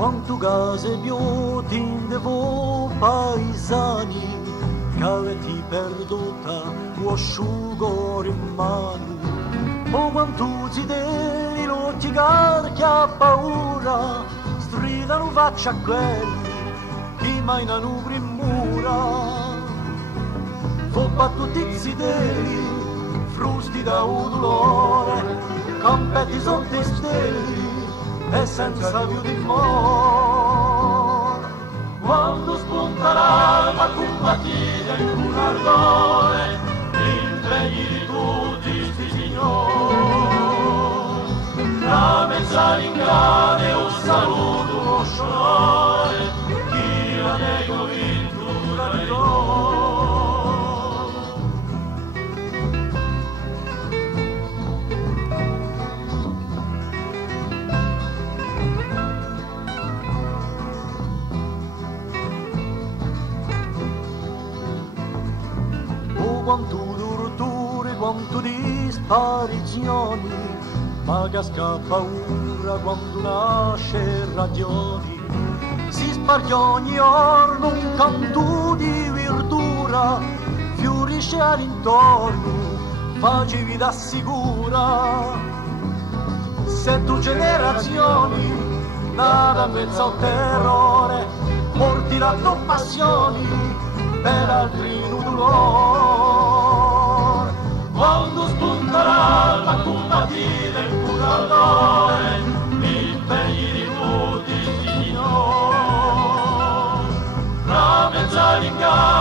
Quanto case più in vo paesani, che ti perduta o asciugo in mano. O quanto zitelli lo tigar che ha paura, stridano faccia a quelli che mai non primura. Fu battuti zitelli, frusti da un dolore, campetti sotto i steli e senza più dimora. Quando spunta l'alba combattita in un ardore, l'impegni di tutti sti signori, la mezzaringane un saluto, un sciolore, chi la nego vintura di loro. Quanto torture, quanto disparizioni, ma che scappa paura quando nasce ragioni. Si sparge ogni giorno un canto di verdura, fiorisce all'intorno, face vita sicura. 7 generazioni, nata in mezzo al terrore, porti la tua passioni per altri dolore. Quando spunta l'alba combattita in curatore, impegni di tutti i signori, la mezzaringana